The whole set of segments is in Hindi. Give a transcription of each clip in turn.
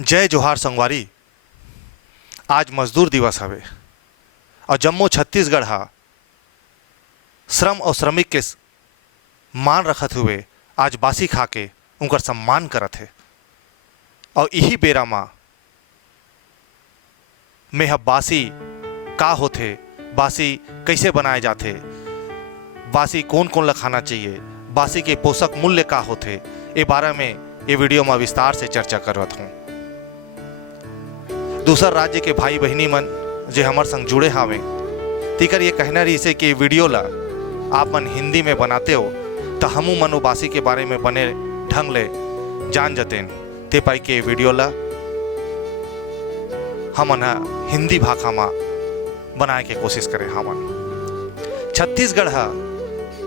जय जोहार संगवारी। आज मजदूर दिवस हवे और जम्मो छत्तीसगढ़ हा श्रम और श्रमिक के मान रखत हुए आज बासी खा के उनकर सम्मान करत है। और यही बेरा में बासी का होथे, बासी कैसे बनाए जाते, बासी कौन कौन ला खाना चाहिए, बासी के पोषक मूल्य का होथे, ये बारे में ये वीडियो में विस्तार से चर्चा करत हूँ। दूसर राज्य के भाई बहनी मन जो हमारे संग जुड़े हावे तीकर ये कहना रही से कि वीडियो ला आप मन हिंदी में बनाते हो तो हमू मन बासी के बारे में बने ढंग ले जान जतेन ते पाई के वीडियो ला हमन हिंदी भाषा में बनाए के कोशिश करें। हमन छत्तीसगढ़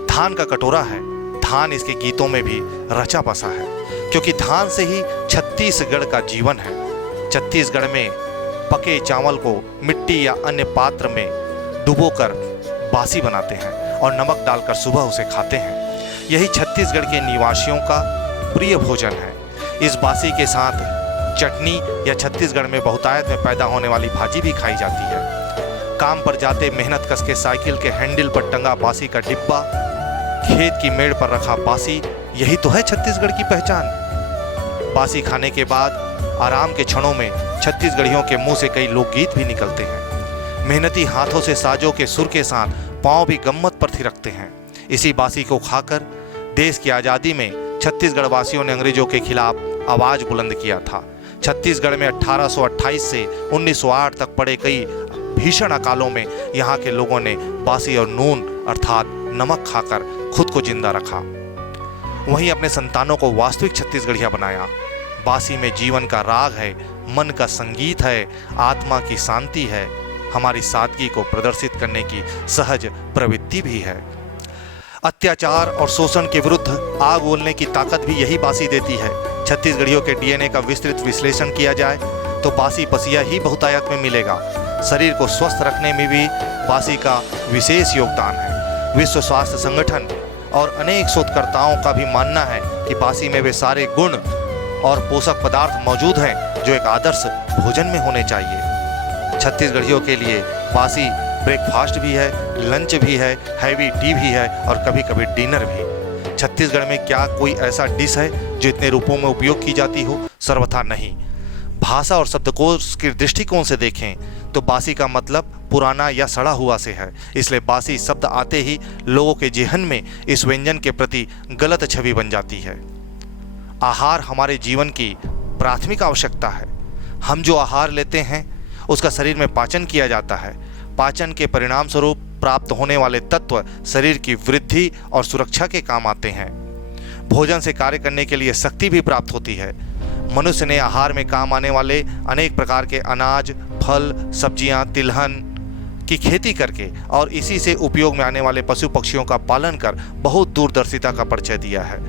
धान का कटोरा है। धान इसके गीतों में भी रचा बसा है, क्योंकि धान से ही छत्तीसगढ़ का जीवन है। छत्तीसगढ़ में पके चावल को मिट्टी या अन्य पात्र में डुबोकर बासी बनाते हैं और नमक डालकर सुबह उसे खाते हैं। यही छत्तीसगढ़ के निवासियों का प्रिय भोजन है। इस बासी के साथ चटनी या छत्तीसगढ़ में बहुतायत में पैदा होने वाली भाजी भी खाई जाती है। काम पर जाते मेहनत कस के साइकिल के हैंडल पर टंगा बासी का डिब्बा, खेत की मेड़ पर रखा बासी, यही तो है छत्तीसगढ़ की पहचान। बासी खाने के बाद आराम के क्षणों में छत्तीसगढ़ियों के मुंह से कई लोकगीत भी निकलते हैं। मेहनती हाथों से साजों के सुर के साथ पांव भी गम्मत पर थिरकते हैं। इसी बासी को खाकर देश की आज़ादी में छत्तीसगढ़ वासियों ने अंग्रेजों के खिलाफ आवाज बुलंद किया था। छत्तीसगढ़ में 1828 से 1908 तक पड़े कई भीषण अकालों में यहाँ के लोगों ने बासी और नून अर्थात नमक खाकर खुद को जिंदा रखा, वहीं अपने संतानों को वास्तविक छत्तीसगढ़िया बनाया। बासी में जीवन का राग है, मन का संगीत है, आत्मा की शांति है, हमारी सादगी को प्रदर्शित करने की सहज प्रवृत्ति भी है। अत्याचार और शोषण के विरुद्ध आग बोलने की ताकत भी यही बासी देती है। छत्तीसगढ़ियों के डीएनए का विस्तृत विश्लेषण किया जाए तो बासी पसिया ही बहुतायत में मिलेगा। शरीर को स्वस्थ रखने में भी बासी का विशेष योगदान है। विश्व स्वास्थ्य संगठन और अनेक शोधकर्ताओं का भी मानना है कि बासी में वे सारे गुण और पोषक पदार्थ मौजूद हैं जो एक आदर्श भोजन में होने चाहिए। छत्तीसगढ़ियों के लिए बासी ब्रेकफास्ट भी है, लंच भी है, हैवी टी भी है और कभी कभी डिनर भी। छत्तीसगढ़ में क्या कोई ऐसा डिश है जो इतने रूपों में उपयोग की जाती हो? सर्वथा नहीं। भाषा और शब्दकोश के दृष्टिकोण से देखें तो बासी का मतलब पुराना या सड़ा हुआ से है। इसलिए बासी शब्द आते ही लोगों के जेहन में इस व्यंजन के प्रति गलत छवि बन जाती है। आहार हमारे जीवन की प्राथमिक आवश्यकता है। हम जो आहार लेते हैं उसका शरीर में पाचन किया जाता है। पाचन के परिणाम स्वरूप प्राप्त होने वाले तत्व शरीर की वृद्धि और सुरक्षा के काम आते हैं। भोजन से कार्य करने के लिए शक्ति भी प्राप्त होती है। मनुष्य ने आहार में काम आने वाले अनेक प्रकार के अनाज, फल, सब्जियां, तिलहन की खेती करके और इसी से उपयोग में आने वाले पशु पक्षियों का पालन कर बहुत दूरदर्शिता का परिचय दिया है।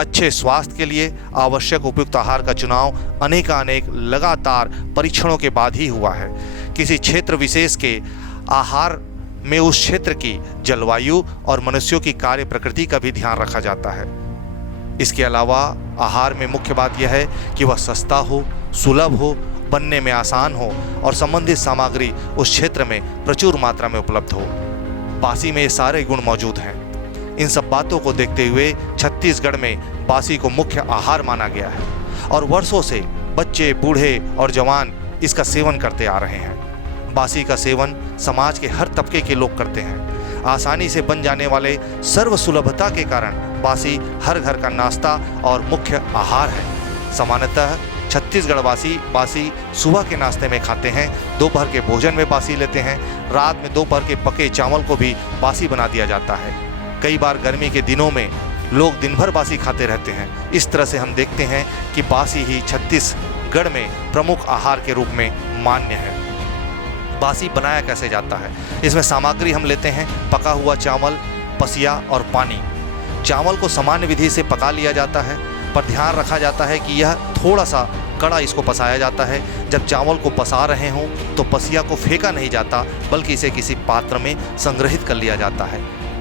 अच्छे स्वास्थ्य के लिए आवश्यक उपयुक्त आहार का चुनाव अनेक लगातार परीक्षणों के बाद ही हुआ है। किसी क्षेत्र विशेष के आहार में उस क्षेत्र की जलवायु और मनुष्यों की कार्य प्रकृति का भी ध्यान रखा जाता है। इसके अलावा आहार में मुख्य बात यह है कि वह सस्ता हो, सुलभ हो, बनने में आसान हो और संबंधित सामग्री उस क्षेत्र में प्रचुर मात्रा में उपलब्ध हो। बासी में ये सारे गुण मौजूद हैं। इन सब बातों को देखते हुए छत्तीसगढ़ में बासी को मुख्य आहार माना गया है और वर्षों से बच्चे, बूढ़े और जवान इसका सेवन करते आ रहे हैं। बासी का सेवन समाज के हर तबके के लोग करते हैं। आसानी से बन जाने वाले सर्व सुलभता के कारण बासी हर घर का नाश्ता और मुख्य आहार है। सामान्यतः छत्तीसगढ़वासी बासी सुबह के नाश्ते में खाते हैं, दोपहर के भोजन में बासी लेते हैं, रात में दोपहर के पके चावल को भी बासी बना दिया जाता है। कई बार गर्मी के दिनों में लोग दिन भर बासी खाते रहते हैं। इस तरह से हम देखते हैं कि बासी ही छत्तीसगढ़ में प्रमुख आहार के रूप में मान्य है। बासी बनाया कैसे जाता है? इसमें सामग्री हम लेते हैं पका हुआ चावल, पसिया और पानी। चावल को सामान्य विधि से पका लिया जाता है, पर ध्यान रखा जाता है कि यह थोड़ा सा कड़ा इसको पसाया जाता है। जब चावल को पसा रहे हों तो पसिया को फेंका नहीं जाता, बल्कि इसे किसी पात्र में संग्रहित कर लिया जाता है।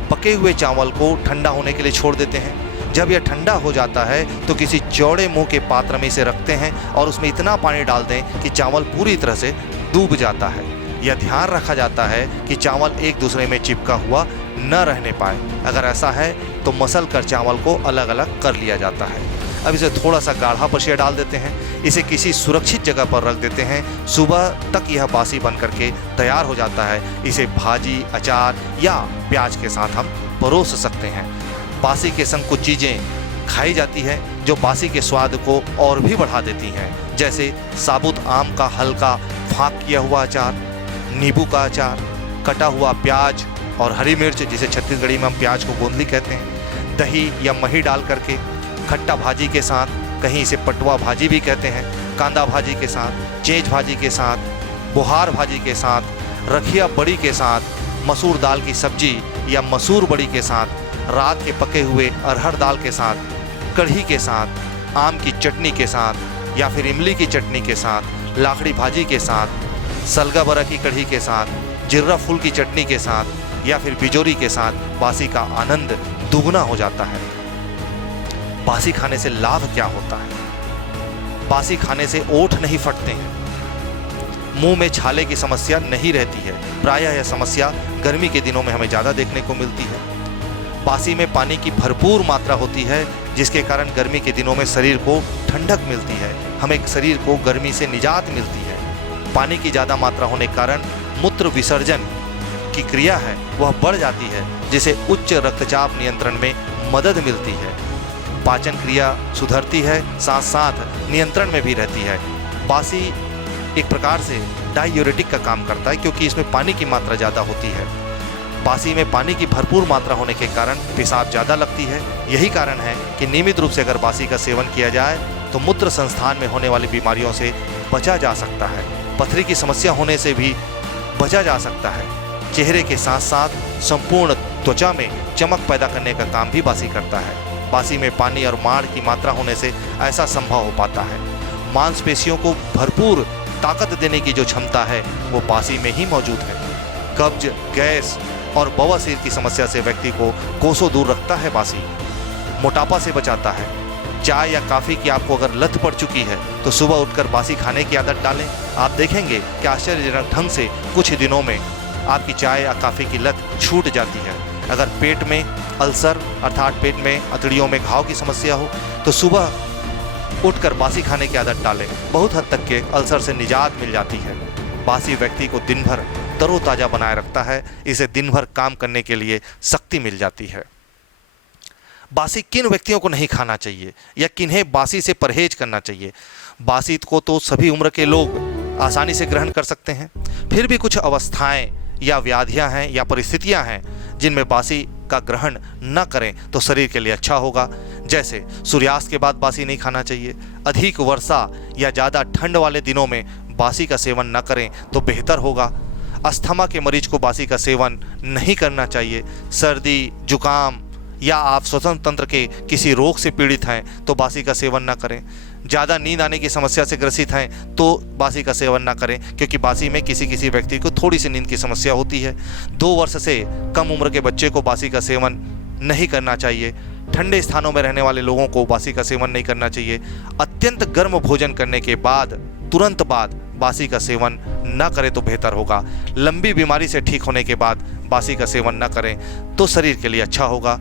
पके हुए चावल को ठंडा होने के लिए छोड़ देते हैं। जब यह ठंडा हो जाता है तो किसी चौड़े मुंह के पात्र में इसे रखते हैं और उसमें इतना पानी डाल दें कि चावल पूरी तरह से डूब जाता है। यह ध्यान रखा जाता है कि चावल एक दूसरे में चिपका हुआ न रहने पाए। अगर ऐसा है तो मसल कर चावल को अलग अलग कर लिया जाता है। अब इसे थोड़ा सा गाढ़ा पशिया डाल देते हैं, इसे किसी सुरक्षित जगह पर रख देते हैं। सुबह तक यह बासी बन करके तैयार हो जाता है। इसे भाजी, अचार या प्याज के साथ हम परोस सकते हैं। बासी के संग कुछ चीज़ें खाई जाती है जो बासी के स्वाद को और भी बढ़ा देती हैं, जैसे साबुत आम का हल्का फाँक किया हुआ अचार, नींबू का अचार, कटा हुआ प्याज और हरी मिर्च, जिसे छत्तीसगढ़ी में हम प्याज को गोंदली कहते हैं, दही या मही डाल करके, खट्टा भाजी के साथ, कहीं इसे पटवा भाजी भी कहते हैं, कांदा भाजी के साथ, चेंच भाजी के साथ, बुहार भाजी के साथ, रखिया बड़ी के साथ, मसूर दाल की सब्जी या मसूर बड़ी के साथ, रात के पके हुए अरहर दाल के साथ, कढ़ी के साथ, आम की चटनी के साथ या फिर इमली की चटनी के साथ, लाखड़ी भाजी के साथ, सलगा बरा की कढ़ी के साथ, जिर्रा फूल की चटनी के साथ या फिर बिजोरी के साथ बासी का आनंद दुगना हो जाता है। बासी खाने से लाभ क्या होता है? बासी खाने से ओठ नहीं फटते हैं, मुंह में छाले की समस्या नहीं रहती है। प्रायः यह समस्या गर्मी के दिनों में हमें ज़्यादा देखने को मिलती है। बासी में पानी की भरपूर मात्रा होती है, जिसके कारण गर्मी के दिनों में शरीर को ठंडक मिलती है, हमें शरीर को गर्मी से निजात मिलती है। पानी की ज़्यादा मात्रा होने के कारण मूत्र विसर्जन की क्रिया है वह बढ़ जाती है, जिसे उच्च रक्तचाप नियंत्रण में मदद मिलती है। पाचन क्रिया सुधरती है, साथ साथ नियंत्रण में भी रहती है। बासी एक प्रकार से डायूरेटिक का काम करता है, क्योंकि इसमें पानी की मात्रा ज़्यादा होती है। बासी में पानी की भरपूर मात्रा होने के कारण पेशाब ज़्यादा लगती है। यही कारण है कि नियमित रूप से अगर बासी का सेवन किया जाए तो मूत्र संस्थान में होने वाली बीमारियों से बचा जा सकता है। पथरी की समस्या होने से भी बचा जा सकता है। चेहरे के साथ साथ संपूर्ण त्वचा में चमक पैदा करने का काम भी बासी करता है। बासी में पानी और माड़ की मात्रा होने से ऐसा संभव हो पाता है। मांसपेशियों को भरपूर ताकत देने की जो क्षमता है वो बासी में ही मौजूद है। कब्ज, गैस और बवासीर की समस्या से व्यक्ति को कोसों दूर रखता है बासी। मोटापा से बचाता है। चाय या काफ़ी की आपको अगर लत पड़ चुकी है तो सुबह उठकर बासी खाने की आदत डालें। आप देखेंगे कि आश्चर्यजनक ढंग से कुछ ही दिनों में आपकी चाय या काफ़ी की लत छूट जाती है। अगर पेट में अल्सर अर्थात पेट में अतड़ियों में घाव की समस्या हो तो सुबह उठकर बासी खाने की आदत डालें। बहुत हद तक के अल्सर से निजात मिल जाती है। बासी व्यक्ति को दिन भर तरोताज़ा बनाए रखता है। इसे दिन भर काम करने के लिए शक्ति मिल जाती है। बासी किन व्यक्तियों को नहीं खाना चाहिए या किन्हें बासी से परहेज करना चाहिए? बासी को तो सभी उम्र के लोग आसानी से ग्रहण कर सकते हैं, फिर भी कुछ अवस्थाएं या व्याधियां हैं या परिस्थितियां हैं जिनमें बासी का ग्रहण न करें तो शरीर के लिए अच्छा होगा। जैसे सूर्यास्त के बाद बासी नहीं खाना चाहिए, अधिक वर्षा या ज़्यादा ठंड वाले दिनों में बासी का सेवन न करें तो बेहतर होगा। अस्थमा के मरीज को बासी का सेवन नहीं करना चाहिए। सर्दी, जुकाम या आप श्वसन तंत्र के किसी रोग से पीड़ित हैं तो बासी का सेवन ना करें। ज़्यादा नींद आने की समस्या से ग्रसित हैं तो बासी का सेवन ना करें, क्योंकि बासी में किसी व्यक्ति को थोड़ी सी नींद की समस्या होती है। 2 वर्ष से कम उम्र के बच्चे को बासी का सेवन नहीं करना चाहिए। ठंडे स्थानों में रहने वाले लोगों को बासी का सेवन नहीं करना चाहिए। अत्यंत गर्म भोजन करने के बाद तुरंत बाद बासी का सेवन न करें तो बेहतर होगा। लंबी बीमारी से ठीक होने के बाद बासी का सेवन न करें तो शरीर के लिए अच्छा होगा।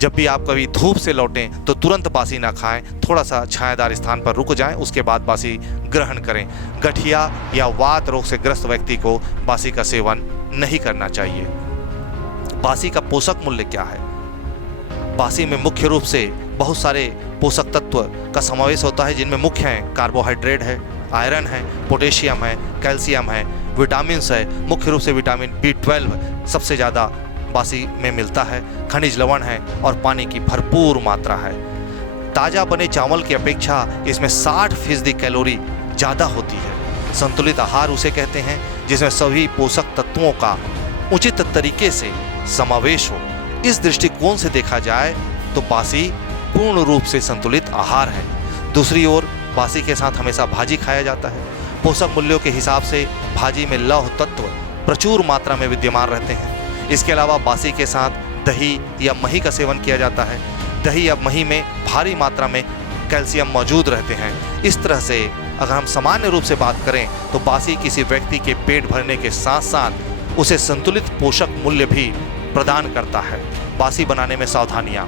जब भी आप कभी धूप से लौटें तो तुरंत बासी ना खाएं, थोड़ा सा छायादार स्थान पर रुक जाएं, उसके बाद बासी ग्रहण करें। गठिया या वात रोग से ग्रस्त व्यक्ति को बासी का सेवन नहीं करना चाहिए। बासी का पोषक मूल्य क्या है? बासी में मुख्य रूप से बहुत सारे पोषक तत्व का समावेश होता है, जिनमें मुख्य हैं कार्बोहाइड्रेट है, आयरन है, पोटेशियम है, कैल्शियम है, विटामिन है। मुख्य रूप से विटामिन B12 सबसे ज़्यादा बासी में मिलता है। खनिज लवण है और पानी की भरपूर मात्रा है। ताज़ा बने चावल की अपेक्षा इसमें 60% कैलोरी ज़्यादा होती है। संतुलित आहार उसे कहते हैं जिसमें सभी पोषक तत्वों का उचित तरीके से समावेश हो। इस दृष्टिकोण से देखा जाए तो बासी पूर्ण रूप से संतुलित आहार है। दूसरी ओर बासी के साथ हमेशा भाजी खाया जाता है। पोषक मूल्यों के हिसाब से भाजी में लौह तत्व प्रचुर मात्रा में विद्यमान रहते हैं। इसके अलावा बासी के साथ दही या मही का सेवन किया जाता है। दही या मही में भारी मात्रा में कैल्शियम मौजूद रहते हैं। इस तरह से अगर हम सामान्य रूप से बात करें तो बासी किसी व्यक्ति के पेट भरने के साथ साथ उसे संतुलित पोषक मूल्य भी प्रदान करता है। बासी बनाने में सावधानियाँ।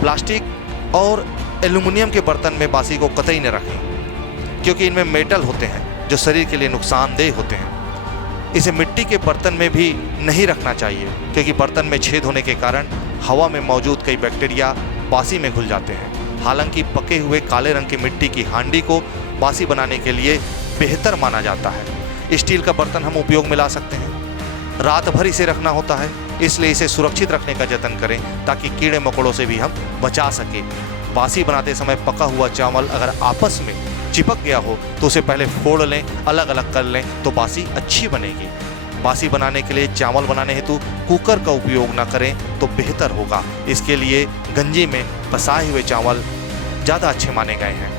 प्लास्टिक और एल्युमिनियम के बर्तन में बासी को कतई न रखें, क्योंकि इनमें मेटल होते हैं जो शरीर के लिए नुकसानदेह होते हैं। इसे मिट्टी के बर्तन में भी नहीं रखना चाहिए, क्योंकि बर्तन में छेद होने के कारण हवा में मौजूद कई बैक्टीरिया बासी में घुल जाते हैं। हालांकि पके हुए काले रंग की मिट्टी की हांडी को बासी बनाने के लिए बेहतर माना जाता है। स्टील का बर्तन हम उपयोग में ला सकते हैं। रात भर इसे रखना होता है, इसलिए इसे सुरक्षित रखने का जतन करें ताकि कीड़े मकोड़ों से भी हम बचा सकें। बासी बनाते समय पका हुआ चावल अगर आपस में चिपक गया हो तो उसे पहले फोड़ लें, अलग अलग कर लें तो बासी अच्छी बनेगी। बासी बनाने के लिए चावल बनाने हेतु कुकर का उपयोग न करें तो बेहतर होगा। इसके लिए गंजी में पसाए हुए चावल ज़्यादा अच्छे माने गए हैं।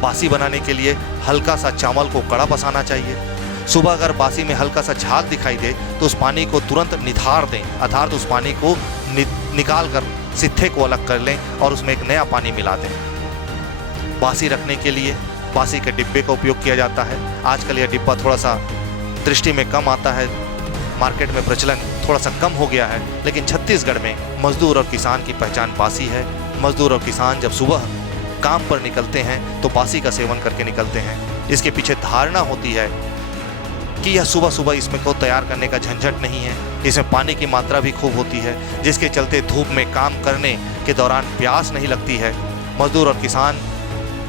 बासी बनाने के लिए हल्का सा चावल को कड़ा पसाना चाहिए। सुबह अगर बासी में हल्का सा झाग दिखाई दे तो उस पानी को तुरंत निथार दें, अर्थात उस पानी को निकाल कर सित्थे को अलग कर लें और उसमें एक नया पानी मिला दें। बासी रखने के लिए बासी के डिब्बे का उपयोग किया जाता है। आजकल यह डिब्बा थोड़ा सा दृष्टि में कम आता है, मार्केट में प्रचलन थोड़ा सा कम हो गया है, लेकिन छत्तीसगढ़ में मजदूर और किसान की पहचान बासी है। मजदूर और किसान जब सुबह काम पर निकलते हैं तो बासी का सेवन करके निकलते हैं। इसके पीछे धारणा होती है कि यह सुबह सुबह इसमें को तैयार करने का झंझट नहीं है। इसमें पानी की मात्रा भी खूब होती है, जिसके चलते धूप में काम करने के दौरान प्यास नहीं लगती है। मजदूर और किसान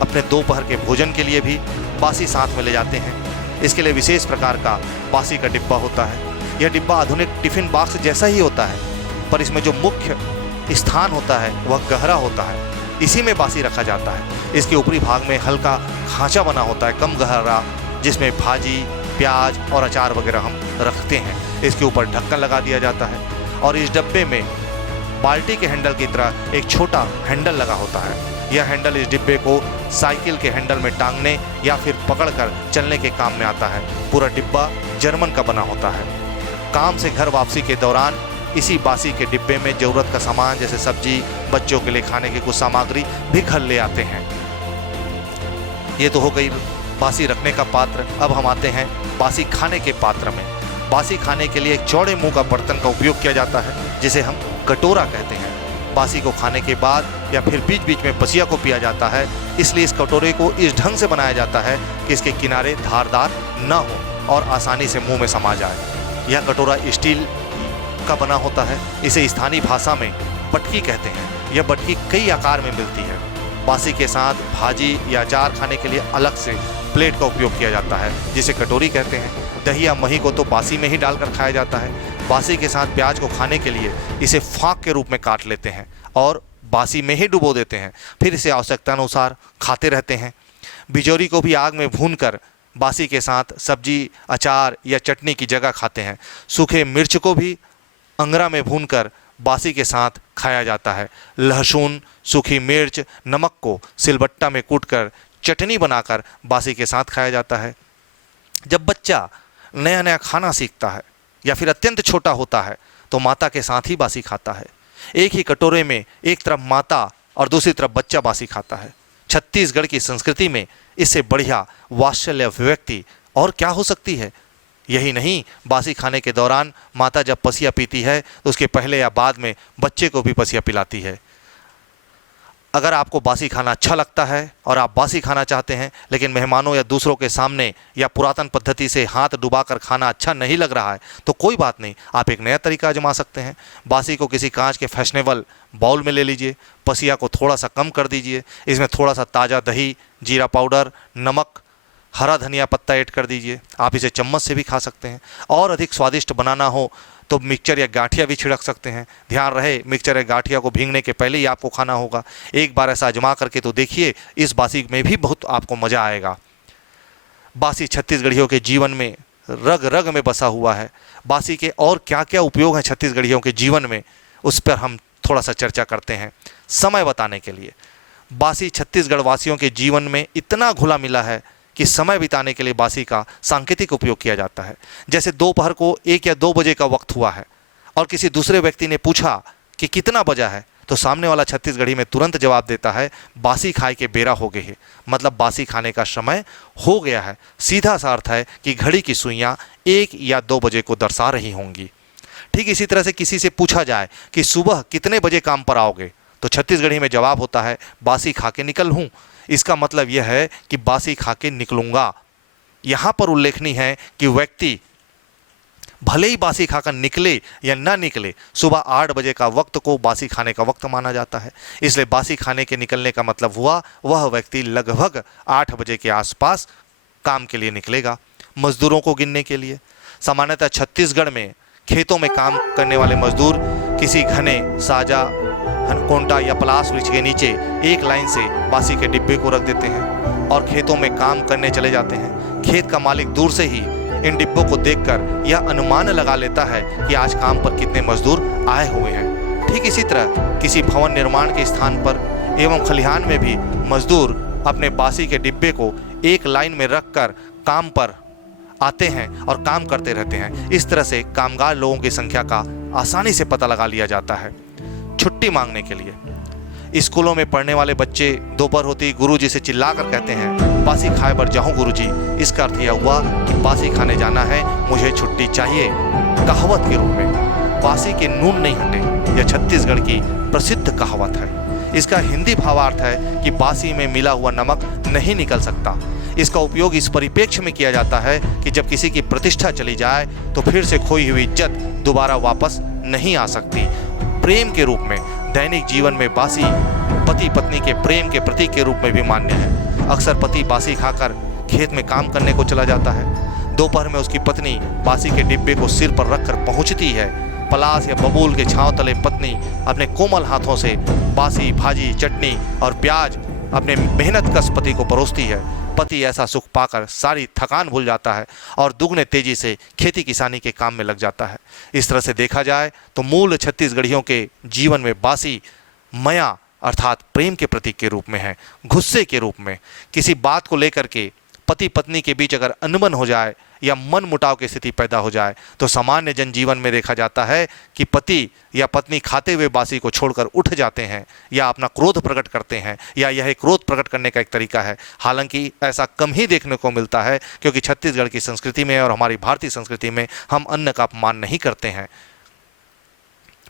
अपने दोपहर के भोजन के लिए भी बासी साथ में ले जाते हैं। इसके लिए विशेष प्रकार का बासी का डिब्बा होता है। यह डिब्बा आधुनिक टिफिन बॉक्स जैसा ही होता है, पर इसमें जो मुख्य स्थान होता है वह गहरा होता है। इसी में बासी रखा जाता है। इसके ऊपरी भाग में हल्का खांचा बना होता है, कम गहरा, जिसमें भाजी, प्याज और अचार वगैरह हम रखते हैं। इसके ऊपर ढक्कन लगा दिया जाता है और इस डब्बे में बाल्टी के हैंडल की तरह एक छोटा हैंडल लगा होता है। यह हैंडल इस डिब्बे को साइकिल के हैंडल में टांगने या फिर पकड़कर चलने के काम में आता है। पूरा डिब्बा जर्मन का बना होता है। काम से घर वापसी के दौरान इसी बासी के डिब्बे में ज़रूरत का सामान जैसे सब्जी, बच्चों के लिए खाने की कुछ सामग्री भी घर ले आते हैं। ये तो हो गई बासी रखने का पात्र। अब हम आते हैं बासी खाने के पात्र में। बासी खाने के लिए एक चौड़े मुंह का बर्तन का उपयोग किया जाता है, जिसे हम कटोरा कहते हैं। बासी को खाने के बाद या फिर बीच बीच में बसिया को पिया जाता है, इसलिए इस कटोरे को इस ढंग से बनाया जाता है कि इसके किनारे धारदार न हो और आसानी से मुंह में समा जाए। यह कटोरा स्टील का बना होता है। इसे स्थानीय भाषा में बटकी कहते हैं। यह बटकी कई आकार में मिलती है। बासी के साथ भाजी या अचार खाने के लिए अलग से प्लेट का उपयोग किया जाता है, जिसे कटोरी कहते हैं। दही या मही को तो बासी में ही डालकर खाया जाता है। बासी के साथ प्याज को खाने के लिए इसे फाँक के रूप में काट लेते हैं और बासी में ही डुबो देते हैं, फिर इसे आवश्यकता अनुसार खाते रहते हैं। बिजौरी को भी आग में भूनकर बासी के साथ सब्जी, अचार या चटनी की जगह खाते हैं। सूखे मिर्च को भी अंगरा में भूनकर बासी के साथ खाया जाता है। लहसुन, सूखी मिर्च, नमक को सिलबट्टा में कूटकर चटनी बनाकर बासी के साथ खाया जाता है। जब बच्चा नया नया खाना सीखता है या फिर अत्यंत छोटा होता है तो माता के साथ ही बासी खाता है। एक ही कटोरे में एक तरफ माता और दूसरी तरफ बच्चा बासी खाता है। छत्तीसगढ़ की संस्कृति में इससे बढ़िया वात्सल्य अभिव्यक्ति और क्या हो सकती है। यही नहीं, बासी खाने के दौरान माता जब पसिया पीती है तो उसके पहले या बाद में बच्चे को भी पसिया पिलाती है। अगर आपको बासी खाना अच्छा लगता है और आप बासी खाना चाहते हैं, लेकिन मेहमानों या दूसरों के सामने या पुरातन पद्धति से हाथ डुबाकर खाना अच्छा नहीं लग रहा है, तो कोई बात नहीं, आप एक नया तरीका आजमा सकते हैं। बासी को किसी कांच के फैशनेबल बाउल में ले लीजिए। पसिया को थोड़ा सा कम कर दीजिए। इसमें थोड़ा सा ताज़ा दही, जीरा पाउडर, नमक, हरा धनिया पत्ता ऐड कर दीजिए। आप इसे चम्मच से भी खा सकते हैं। और अधिक स्वादिष्ट बनाना हो तो मिक्सचर या गाठिया भी छिड़क सकते हैं। ध्यान रहे, मिक्सचर या गाठिया को भीगने के पहले ही आपको खाना होगा। एक बार ऐसा आजमा करके तो देखिए, इस बासी में भी बहुत आपको मज़ा आएगा। बासी छत्तीसगढ़ियों के जीवन में रग रग में बसा हुआ है। बासी के और क्या क्या उपयोग हैं छत्तीसगढ़ियों के जीवन में, उस पर हम थोड़ा सा चर्चा करते हैं। समय बताने के लिए बासी छत्तीसगढ़ वासियों के जीवन में इतना घुला मिला है कि समय बिताने के लिए बासी का सांकेतिक उपयोग किया जाता है। जैसे दोपहर को 1 या 2 बजे का वक्त हुआ है और किसी दूसरे व्यक्ति ने पूछा कि कितना बजा है, तो सामने वाला छत्तीसगढ़ी में तुरंत जवाब देता है, बासी खाए के बेरा हो गए है, मतलब बासी खाने का समय हो गया है। सीधा सा अर्थ है कि घड़ी की सुइयां 1 या 2 बजे को दर्शा रही होंगी। ठीक इसी तरह से किसी से पूछा जाए कि सुबह कितने बजे काम पर आओगे, तो छत्तीसगढ़ी में जवाब होता है, बासी खा के निकल हूँ। इसका मतलब यह है कि बासी खा के निकलूंगा। यहाँ पर उल्लेखनीय है कि व्यक्ति भले ही बासी खाकर निकले या ना निकले, सुबह 8 बजे का वक्त को बासी खाने का वक्त माना जाता है। इसलिए बासी खाने के निकलने का मतलब हुआ वह व्यक्ति लगभग 8 बजे के आसपास काम के लिए निकलेगा। मजदूरों को गिनने के लिए सामान्यतः छत्तीसगढ़ में खेतों में काम करने वाले मजदूर किसी घने साजा, कोंटा या पलास वृक्ष के नीचे एक लाइन से बासी के डिब्बे को रख देते हैं और खेतों में काम करने चले जाते हैं। खेत का मालिक दूर से ही इन डिब्बों को देखकर यह अनुमान लगा लेता है कि आज काम पर कितने मजदूर आए हुए हैं। ठीक इसी तरह किसी भवन निर्माण के स्थान पर एवं खलिहान में भी मजदूर अपने बासी के डिब्बे को एक लाइन में रखकर काम पर आते हैं और काम करते रहते हैं। इस तरह से कामगार लोगों की संख्या का आसानी से पता लगा लिया जाता है। छुट्टी मांगने के लिए स्कूलों में पढ़ने वाले बच्चे दोपहर होती गुरुजी से चिल्लाकर कहते हैं, बासी खाए बर जाऊं गुरुजी। इसका अर्थ यह हुआ कि बासी खाने जाना है, मुझे छुट्टी चाहिए। कहावत के रूप में बासी के नून नहीं हटे यह छत्तीसगढ़ की प्रसिद्ध कहावत है। इसका हिंदी भावार्थ है कि बासी में मिला हुआ नमक नहीं निकल सकता। इसका उपयोग इस परिप्रेक्ष्य में किया जाता है कि जब किसी की प्रतिष्ठा चली जाए तो फिर से खोई हुई इज्जत दोबारा वापस नहीं आ सकती। प्रेम के रूप में दैनिक जीवन में बासी पति पत्नी के प्रेम के प्रतीक के रूप में भी मान्य है। अक्सर पति बासी खाकर खेत में काम करने को चला जाता है। दोपहर में उसकी पत्नी बासी के डिब्बे को सिर पर रखकर पहुंचती है। पलास या बबूल के छांव तले पत्नी अपने कोमल हाथों से बासी भाजी, चटनी और प्याज अपने मेहनत कश पति को परोसती है। पति ऐसा सुख पाकर सारी थकान भूल जाता है और दुगने तेजी से खेती किसानी के काम में लग जाता है। इस तरह से देखा जाए तो मूल छत्तीसगढ़ियों के जीवन में बासी मया अर्थात प्रेम के प्रतीक के रूप में है। गुस्से के रूप में किसी बात को लेकर के पति पत्नी के बीच अगर अनबन हो जाए या मन मुटाव की स्थिति पैदा हो जाए तो सामान्य जनजीवन में देखा जाता है कि पति या पत्नी खाते हुए बासी को छोड़कर उठ जाते हैं या अपना क्रोध प्रकट करते हैं, या यह क्रोध प्रकट करने का एक तरीका है। हालांकि ऐसा कम ही देखने को मिलता है क्योंकि छत्तीसगढ़ की संस्कृति में और हमारी भारतीय संस्कृति में हम अन्न का अपमान नहीं करते हैं।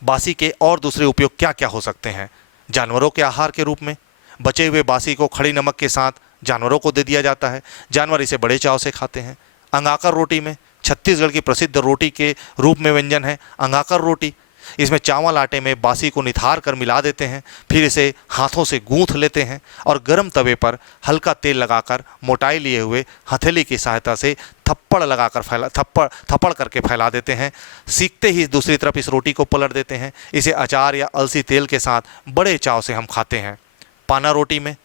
बासी के और दूसरे उपयोग क्या क्या हो सकते हैं? जानवरों के आहार के रूप में बचे हुए बासी को खड़ी नमक के साथ जानवरों को दे दिया जाता है। जानवर इसे बड़े चाव से खाते हैं। अंगाकर रोटी में छत्तीसगढ़ की प्रसिद्ध रोटी के रूप में व्यंजन है अंगाकर रोटी। इसमें चावल आटे में बासी को निथार कर मिला देते हैं, फिर इसे हाथों से गूंथ लेते हैं और गर्म तवे पर हल्का तेल लगाकर मोटाई लिए हुए हथेली की सहायता से थप्पड़ करके फैला देते हैं। सीखते ही दूसरी तरफ इस रोटी को पलट देते हैं। इसे अचार या अलसी तेल के साथ बड़े चाव से हम खाते हैं। पाना रोटी में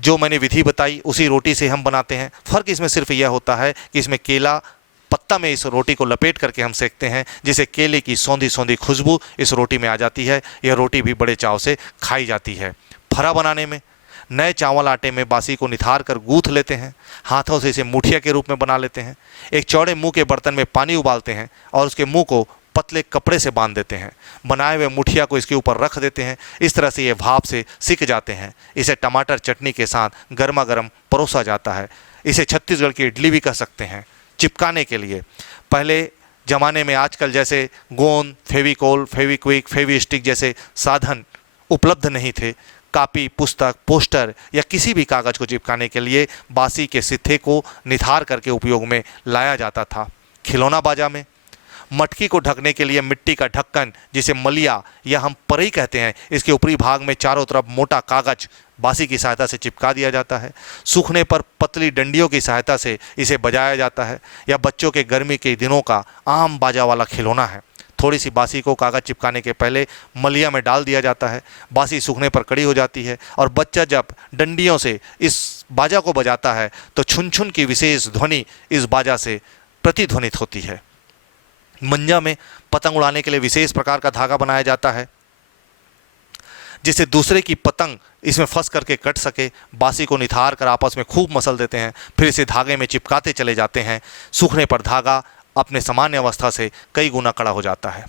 जो मैंने विधि बताई उसी रोटी से हम बनाते हैं। फ़र्क इसमें सिर्फ यह होता है कि इसमें केला पत्ता में इस रोटी को लपेट करके हम सेकते हैं, जिससे केले की सौंधी सौंधी खुशबू इस रोटी में आ जाती है। यह रोटी भी बड़े चाव से खाई जाती है। फरा बनाने में नए चावल आटे में बासी को निथार कर गूंथ लेते हैं, हाथों से इसे मुठिया के रूप में बना लेते हैं। एक चौड़े मुंह के बर्तन में पानी उबालते हैं और उसके मुंह को पतले कपड़े से बांध देते हैं। बनाए हुए मुठिया को इसके ऊपर रख देते हैं। इस तरह से ये भाप से सिक जाते हैं। इसे टमाटर चटनी के साथ गर्मा गर्म परोसा जाता है। इसे छत्तीसगढ़ की इडली भी कह सकते हैं। चिपकाने के लिए पहले ज़माने में आजकल जैसे गोंद, फेविकोल, फेविक्विक, फेविस्टिक जैसे साधन उपलब्ध नहीं थे। कापी, पुस्तक, पोस्टर या किसी भी कागज़ को चिपकाने के लिए बासी के सित्थे को निथार करके उपयोग में लाया जाता था। खिलौना बाजा में मटकी को ढकने के लिए मिट्टी का ढक्कन, जिसे मलिया या हम परई कहते हैं, इसके ऊपरी भाग में चारों तरफ मोटा कागज बासी की सहायता से चिपका दिया जाता है। सूखने पर पतली डंडियों की सहायता से इसे बजाया जाता है। या बच्चों के गर्मी के दिनों का आम बाजा वाला खिलौना है। थोड़ी सी बासी को कागज चिपकाने के पहले मलिया में डाल दिया जाता है। बासी सूखने पर कड़ी हो जाती है और बच्चा जब डंडियों से इस बाजा को बजाता है तो छुन छुन की विशेष ध्वनि इस बाजा से प्रतिध्वनित होती है। मंजा में पतंग उड़ाने के लिए विशेष प्रकार का धागा बनाया जाता है, जिससे दूसरे की पतंग इसमें फंस करके कट सके। बासी को निथार कर आपस में खूब मसल देते हैं, फिर इसे धागे में चिपकाते चले जाते हैं। सूखने पर धागा अपने सामान्य अवस्था से कई गुना कड़ा हो जाता है।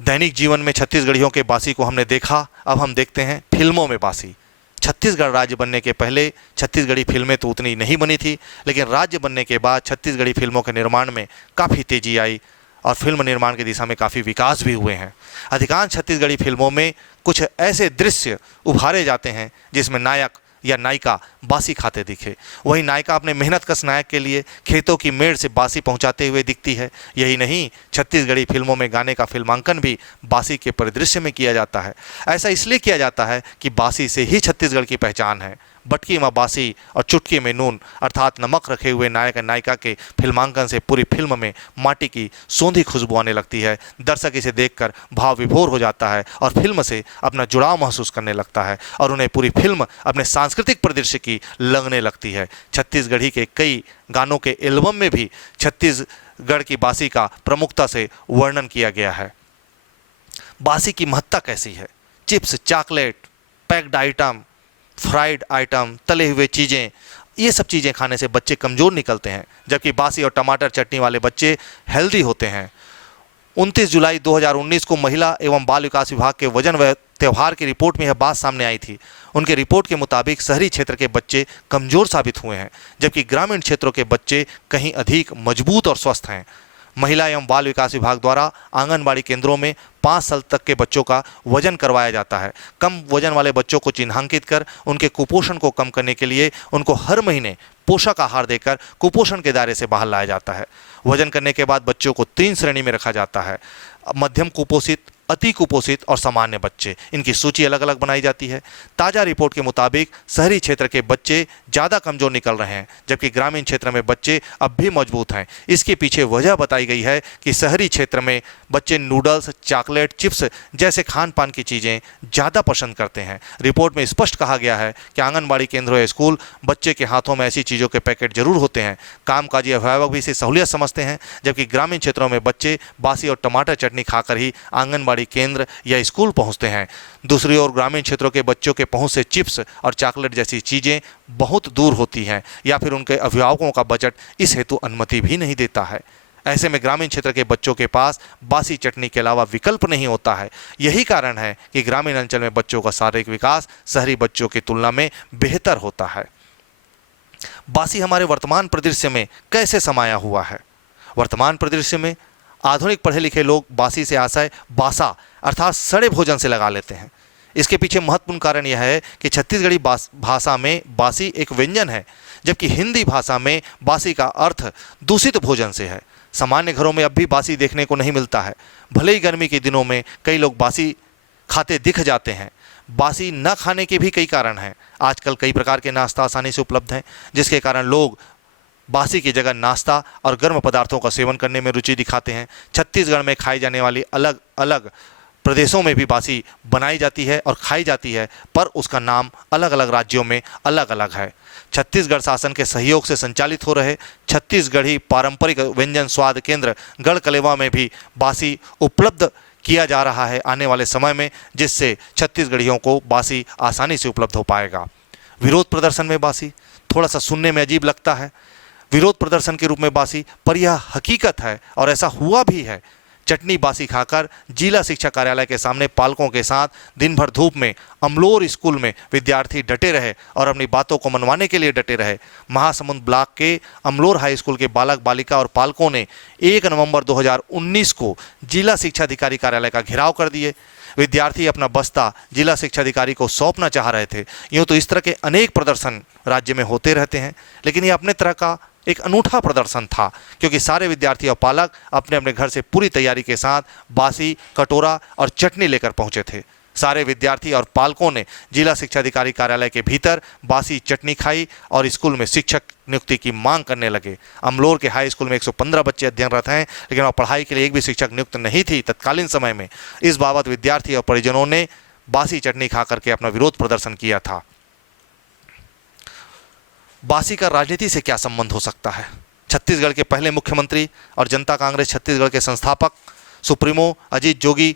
दैनिक जीवन में छत्तीसगढ़ियों के बासी को हमने देखा, अब हम देखते हैं फिल्मों में बासी। छत्तीसगढ़ राज्य बनने के पहले छत्तीसगढ़ी फिल्में तो उतनी नहीं बनी थी, लेकिन राज्य बनने के बाद छत्तीसगढ़ी फिल्मों के निर्माण में काफ़ी तेजी आई और फिल्म निर्माण की दिशा में काफ़ी विकास भी हुए हैं। अधिकांश छत्तीसगढ़ी फिल्मों में कुछ ऐसे दृश्य उभारे जाते हैं जिसमें नायक या नायिका बासी खाते दिखे। वही नायिका अपने मेहनतकश नायक के लिए खेतों की मेड़ से बासी पहुंचाते हुए दिखती है। यही नहीं, छत्तीसगढ़ी फिल्मों में गाने का फिल्मांकन भी बासी के परिदृश्य में किया जाता है। ऐसा इसलिए किया जाता है कि बासी से ही छत्तीसगढ़ की पहचान है। बटकी में बासी और चुटकी में नून अर्थात नमक रखे हुए नायक और नायिका के फिल्मांकन से पूरी फिल्म में माटी की सौंधी खुशबू आने लगती है। दर्शक इसे देखकर भाव विभोर हो जाता है और फिल्म से अपना जुड़ाव महसूस करने लगता है और उन्हें पूरी फिल्म अपने सांस्कृतिक परिदृश्य की लगने लगती है। छत्तीसगढ़ी के कई गानों के एल्बम में भी छत्तीसगढ़ की बासी का प्रमुखता से वर्णन किया गया है। बासी की महत्ता कैसी है? Chips, chocolate, packed item, fried item, तले हुए चीज़ें, ये सब चीज़ें खाने से बच्चे कमज़ोर निकलते हैं, जबकि बासी और टमाटर चटनी वाले बच्चे हेल्दी होते हैं। 29 जुलाई 2019 को महिला एवं बाल विकास विभाग के वजन व त्यौहार की रिपोर्ट में यह बात सामने आई थी। उनके रिपोर्ट के मुताबिक शहरी क्षेत्र के बच्चे कमज़ोर साबित हुए हैं, जबकि ग्रामीण क्षेत्रों के बच्चे कहीं अधिक मजबूत और स्वस्थ हैं। महिला एवं बाल विकास विभाग द्वारा आंगनबाड़ी केंद्रों में 5 साल तक के बच्चों का वजन करवाया जाता है। कम वजन वाले बच्चों को चिन्हांकित कर उनके कुपोषण को कम करने के लिए उनको हर महीने पोषक आहार देकर कुपोषण के दायरे से बाहर लाया जाता है। वजन करने के बाद बच्चों को 3 श्रेणी में रखा जाता है: मध्यम कुपोषित, अति कुपोषित और सामान्य बच्चे। इनकी सूची अलग अलग बनाई जाती है। ताज़ा रिपोर्ट के मुताबिक शहरी क्षेत्र के बच्चे ज़्यादा कमज़ोर निकल रहे हैं, जबकि ग्रामीण क्षेत्र में बच्चे अब भी मजबूत हैं। इसके पीछे वजह बताई गई है कि शहरी क्षेत्र में बच्चे नूडल्स, चॉकलेट, चिप्स जैसे खान पान की चीज़ें ज़्यादा पसंद करते हैं। रिपोर्ट में स्पष्ट कहा गया है कि आंगनबाड़ी केंद्रों या स्कूल बच्चे के हाथों में ऐसी चीज़ों के पैकेट जरूर होते हैं। कामकाजी अभिभावक भी इसे सहूलियत समझते हैं, जबकि ग्रामीण क्षेत्रों में बच्चे बासी और टमाटर चटनी खाकर ही आंगनबाड़ी केंद्र या स्कूल पहुंचते हैं। दूसरी ओर ग्रामीण क्षेत्रों के बच्चों के पहुंच से चिप्स और चॉकलेट जैसी चीजें बहुत दूर होती हैं, या फिर उनके अभिभावकों का बजट इस हेतु अनुमति भी नहीं देता है। ऐसे में ग्रामीण क्षेत्र के बच्चों के पास बासी चटनी के अलावा विकल्प नहीं होता है। यही कारण है कि ग्रामीण अंचल में बच्चों का शारीरिक विकास शहरी बच्चों की तुलना में बेहतर होता है। बासी हमारे वर्तमान परिदृश्य में कैसे समाया हुआ है? वर्तमान परिदृश्य में आधुनिक पढ़े लिखे लोग बासी से आशय बासा अर्थात सड़े भोजन से लगा लेते हैं। इसके पीछे महत्वपूर्ण कारण यह है कि छत्तीसगढ़ी भाषा में बासी एक व्यंजन है, जबकि हिंदी भाषा में बासी का अर्थ दूषित भोजन से है। सामान्य घरों में अब भी बासी देखने को नहीं मिलता है। भले ही गर्मी के दिनों में कई लोग बासी खाते दिख जाते हैं। बासी न खाने के भी कई कारण हैं। आजकल कई प्रकार के नाश्ता आसानी से उपलब्ध हैं, जिसके कारण लोग बासी की जगह नाश्ता और गर्म पदार्थों का सेवन करने में रुचि दिखाते हैं। छत्तीसगढ़ में खाई जाने वाली अलग अलग प्रदेशों में भी बासी बनाई जाती है और खाई जाती है, पर उसका नाम अलग अलग राज्यों में अलग अलग है। छत्तीसगढ़ शासन के सहयोग से संचालित हो रहे छत्तीसगढ़ी पारंपरिक व्यंजन स्वाद केंद्र गढ़कलेवा में भी बासी उपलब्ध किया जा रहा है आने वाले समय में, जिससे छत्तीसगढ़ियों को बासी आसानी से उपलब्ध हो पाएगा। विरोध प्रदर्शन में बासी थोड़ा सा सुनने में अजीब लगता है, विरोध प्रदर्शन के रूप में बासी, पर यह हकीकत है और ऐसा हुआ भी है। चटनी बासी खाकर जिला शिक्षा कार्यालय के सामने पालकों के साथ दिन भर धूप में अमलोर स्कूल में विद्यार्थी डटे रहे और अपनी बातों को मनवाने के लिए डटे रहे। महासमुंद ब्लॉक के अमलोर हाई स्कूल के बालक बालिका और पालकों ने 1 नवंबर 2019 को जिला शिक्षा अधिकारी कार्यालय का घेराव कर दिए। विद्यार्थी अपना बस्ता जिला शिक्षा अधिकारी को सौंपना चाह रहे थे। यूँ तो इस तरह के अनेक प्रदर्शन राज्य में होते रहते हैं, लेकिन ये अपने तरह का एक अनूठा प्रदर्शन था, क्योंकि सारे विद्यार्थी और पालक अपने अपने घर से पूरी तैयारी के साथ बासी, कटोरा और चटनी लेकर पहुंचे थे। सारे विद्यार्थी और पालकों ने जिला शिक्षा अधिकारी कार्यालय के भीतर बासी चटनी खाई और स्कूल में शिक्षक नियुक्ति की मांग करने लगे। अमलोर के हाई स्कूल में 115 बच्चे अध्ययनरत हैं, लेकिन वहाँ पढ़ाई के लिए एक भी शिक्षक नियुक्त नहीं थी तत्कालीन समय में। इस बाबत विद्यार्थी और परिजनों ने बासी चटनी खा करके अपना विरोध प्रदर्शन किया था। बासी का राजनीति से क्या संबंध हो सकता है? छत्तीसगढ़ के पहले मुख्यमंत्री और जनता कांग्रेस छत्तीसगढ़ के संस्थापक सुप्रीमो अजीत जोगी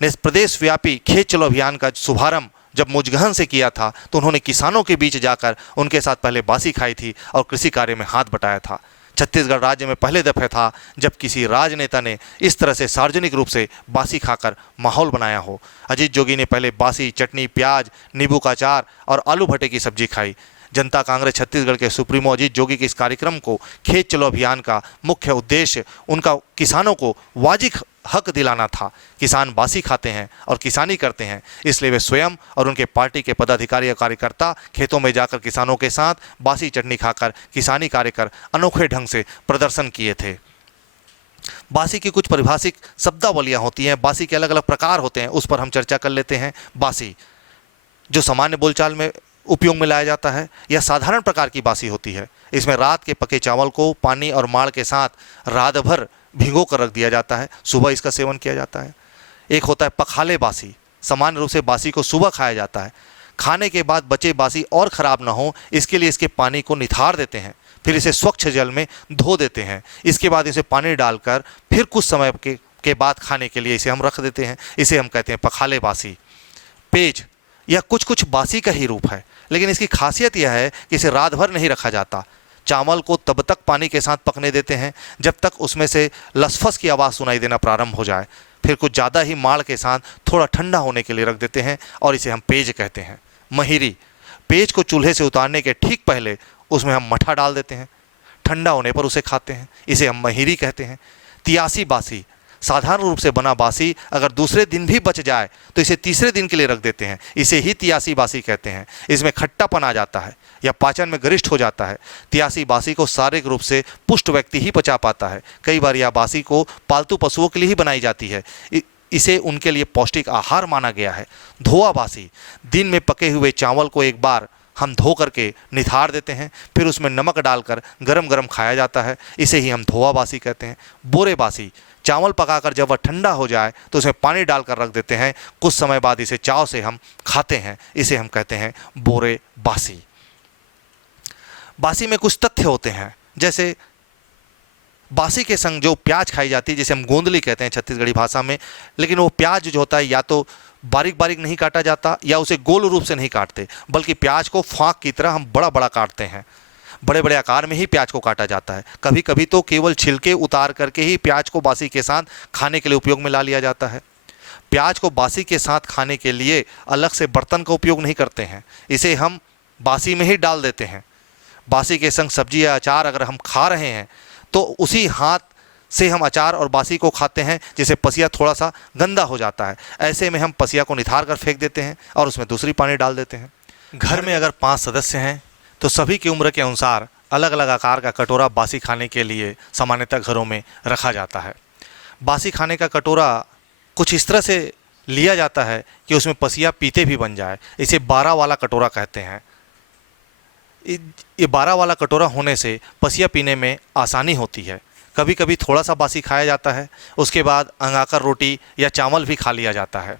ने प्रदेश व्यापी खेत चलो अभियान का शुभारंभ जब मुजगहन से किया था, तो उन्होंने किसानों के बीच जाकर उनके साथ पहले बासी खाई थी और कृषि कार्य में हाथ बटाया था। छत्तीसगढ़ राज्य में पहले दफे था जब किसी राजनेता ने इस तरह से सार्वजनिक रूप से बासी खाकर माहौल बनाया हो। अजीत जोगी ने पहले बासी चटनी, प्याज, नींबू का अचार और आलू भट्टे की सब्जी खाई। जनता कांग्रेस छत्तीसगढ़ के सुप्रीमो अजीत जोगी के इस कार्यक्रम को खेत चलो अभियान का मुख्य उद्देश्य उनका किसानों को वाजिब हक दिलाना था। किसान बासी खाते हैं और किसानी करते हैं, इसलिए वे स्वयं और उनके पार्टी के पदाधिकारी और कार्यकर्ता खेतों में जाकर किसानों के साथ बासी चटनी खाकर किसानी कार्य कर अनोखे ढंग से प्रदर्शन किए थे। बासी की कुछ परिभाषिक शब्दावलियाँ होती हैं, बासी के अलग अलग प्रकार होते हैं, उस पर हम चर्चा कर लेते हैं। बासी जो सामान्य बोलचाल में उपयोग में लाया जाता है, यह साधारण प्रकार की बासी होती है। इसमें रात के पके चावल को पानी और माड़ के साथ रात भर भिगो कर रख दिया जाता है, सुबह इसका सेवन किया जाता है। एक होता है पखाले बासी। सामान्य रूप से बासी को सुबह खाया जाता है। खाने के बाद बचे बासी और ख़राब ना हो इसके लिए इसके पानी को निथार देते हैं, फिर इसे स्वच्छ जल में धो देते हैं। इसके बाद इसे पानी डालकर फिर कुछ समय के बाद खाने के लिए इसे हम रख देते हैं। इसे हम कहते हैं पखाले बासी। पेज यह कुछ बासी का ही रूप है, लेकिन इसकी खासियत यह है कि इसे रात भर नहीं रखा जाता। चावल को तब तक पानी के साथ पकने देते हैं जब तक उसमें से लसफस की आवाज़ सुनाई देना प्रारंभ हो जाए। फिर कुछ ज़्यादा ही माड़ के साथ थोड़ा ठंडा होने के लिए रख देते हैं और इसे हम पेज कहते हैं। महीरी पेज को चूल्हे से उतारने के ठीक पहले उसमें हम मठा डाल देते हैं, ठंडा होने पर उसे खाते हैं, इसे हम महीरी कहते हैं। तियासी बासी साधारण रूप से बना बासी अगर दूसरे दिन भी बच जाए तो इसे तीसरे दिन के लिए रख देते हैं, इसे ही तियासी बासी कहते हैं। इसमें खट्टापन आ जाता है या पाचन में गरिष्ठ हो जाता है। तियासी बासी को शारीरिक रूप से पुष्ट व्यक्ति ही पचा पाता है। कई बार यह बासी को पालतू पशुओं के लिए ही बनाई जाती है, इसे उनके लिए पौष्टिक आहार माना गया है। धोआ बासी दिन में पके हुए चावल को एक बार हम धो करके निथार देते हैं, फिर उसमें नमक डालकर गरम गरम खाया जाता है, इसे ही हम धोआ बासी कहते हैं। बोरे बासी चावल पकाकर जब वह ठंडा हो जाए तो उसमें पानी डालकर रख देते हैं, कुछ समय बाद इसे चाव से हम खाते हैं, इसे हम कहते हैं बोरे बासी। बासी में कुछ तथ्य होते हैं, जैसे बासी के संग जो प्याज खाई जाती है जिसे हम गोंदली कहते हैं छत्तीसगढ़ी भाषा में, लेकिन वो प्याज जो होता है या तो बारीक बारीक नहीं काटा जाता या उसे गोल रूप से नहीं काटते, बल्कि प्याज को फाँक की तरह हम बड़ा बड़ा काटते हैं। बड़े बड़े आकार में ही प्याज को काटा जाता है। कभी कभी तो केवल छिलके उतार करके ही प्याज को बासी के साथ खाने के लिए उपयोग में ला लिया जाता है। प्याज को बासी के साथ खाने के लिए अलग से बर्तन का उपयोग नहीं करते हैं, इसे हम बासी में ही डाल देते हैं। बासी के संग सब्जी या अचार अगर हम खा रहे हैं तो उसी हाथ से हम अचार और बासी को खाते हैं, जिससे पसिया थोड़ा सा गंदा हो जाता है। ऐसे में हम पसिया को निथार कर फेंक देते हैं और उसमें दूसरी पानी डाल देते हैं। घर में अगर 5 सदस्य हैं तो सभी की उम्र के अनुसार अलग अलग आकार का कटोरा बासी खाने के लिए सामान्यतः घरों में रखा जाता है। बासी खाने का कटोरा कुछ इस तरह से लिया जाता है कि उसमें पसिया पीते भी बन जाए, इसे 12 वाला कटोरा कहते हैं। ये 12 वाला कटोरा होने से पसिया पीने में आसानी होती है। कभी कभी थोड़ा सा बासी खाया जाता है, उसके बाद अंगाकर रोटी या चावल भी खा लिया जाता है।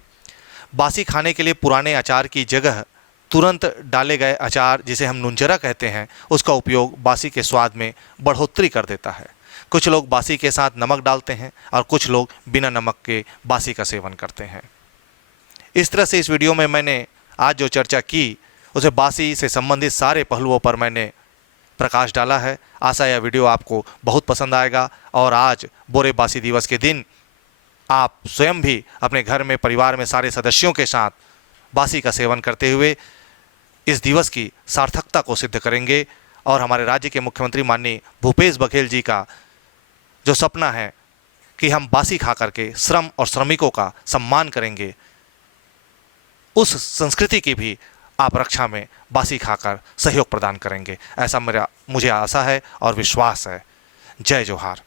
बासी खाने के लिए पुराने अचार की जगह तुरंत डाले गए अचार, जिसे हम नुनचरा कहते हैं, उसका उपयोग बासी के स्वाद में बढ़ोतरी कर देता है। कुछ लोग बासी के साथ नमक डालते हैं और कुछ लोग बिना नमक के बासी का सेवन करते हैं। इस तरह से इस वीडियो में मैंने आज जो चर्चा की उसे बासी से संबंधित सारे पहलुओं पर मैंने प्रकाश डाला है। आशा यह वीडियो आपको बहुत पसंद आएगा और आज बोरे बासी दिवस के दिन आप स्वयं भी अपने घर में परिवार में सारे सदस्यों के साथ बासी का सेवन करते हुए इस दिवस की सार्थकता को सिद्ध करेंगे और हमारे राज्य के मुख्यमंत्री माननीय भूपेश बघेल जी का जो सपना है कि हम बासी खा करके श्रम और श्रमिकों का सम्मान करेंगे, उस संस्कृति की भी आप रक्षा में बासी खाकर सहयोग प्रदान करेंगे, ऐसा मुझे आशा है और विश्वास है। जय जोहार।